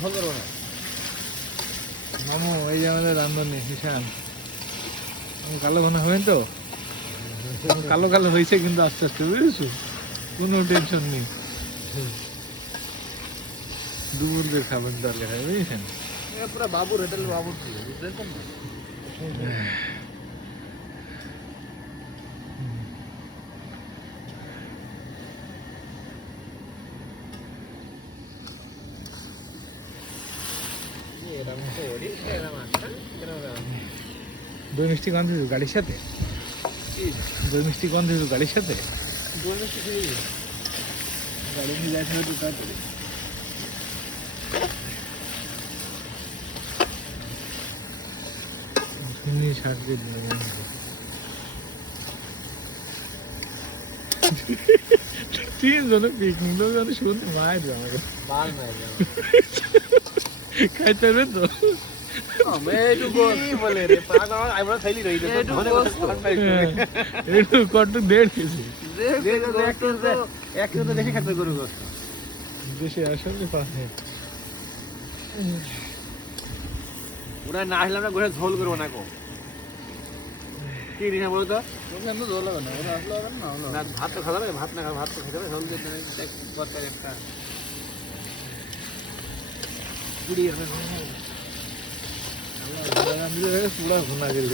ঝোল করবো না মামু, এই যে আমাদের রান্ধনি হিসান, কালো ঘন হবেন তো, কালো কালো হয়েছে কিন্তু আস্তে আস্তে, বুঝেছো, কোনো টেনশন নেই। দুপুরের খাবার দরকার হয়, বুঝেছেন। পুরো বাবুর হোটেল বাবুর বুঝলেন তো দই মিষ্টি গন্ধ দিল গাড়ির সাথে, দই মিষ্টি গন্ধ দিল গাড়ির সাথে, গাড়ি নিয়ে যাইতে হবে তাড়াতাড়ি। তিনজনে পিকনিক লোক শুনতে মায়ের আমাকে খাইতে পারবেন তো। দেশে আসলে পাশে ওরা না আসলে আমরা ঘুরে ঝোল করবো না গো, কি রিনা বলো তো, ঝোল হবে না, ওরা আসলে হবে না, ভাত তো খাওয়া যাবে, ভাত না ভাত তো খেতে হবে, ঝোল দিয়ে তরকারি একটা পুরা ঘুনা করে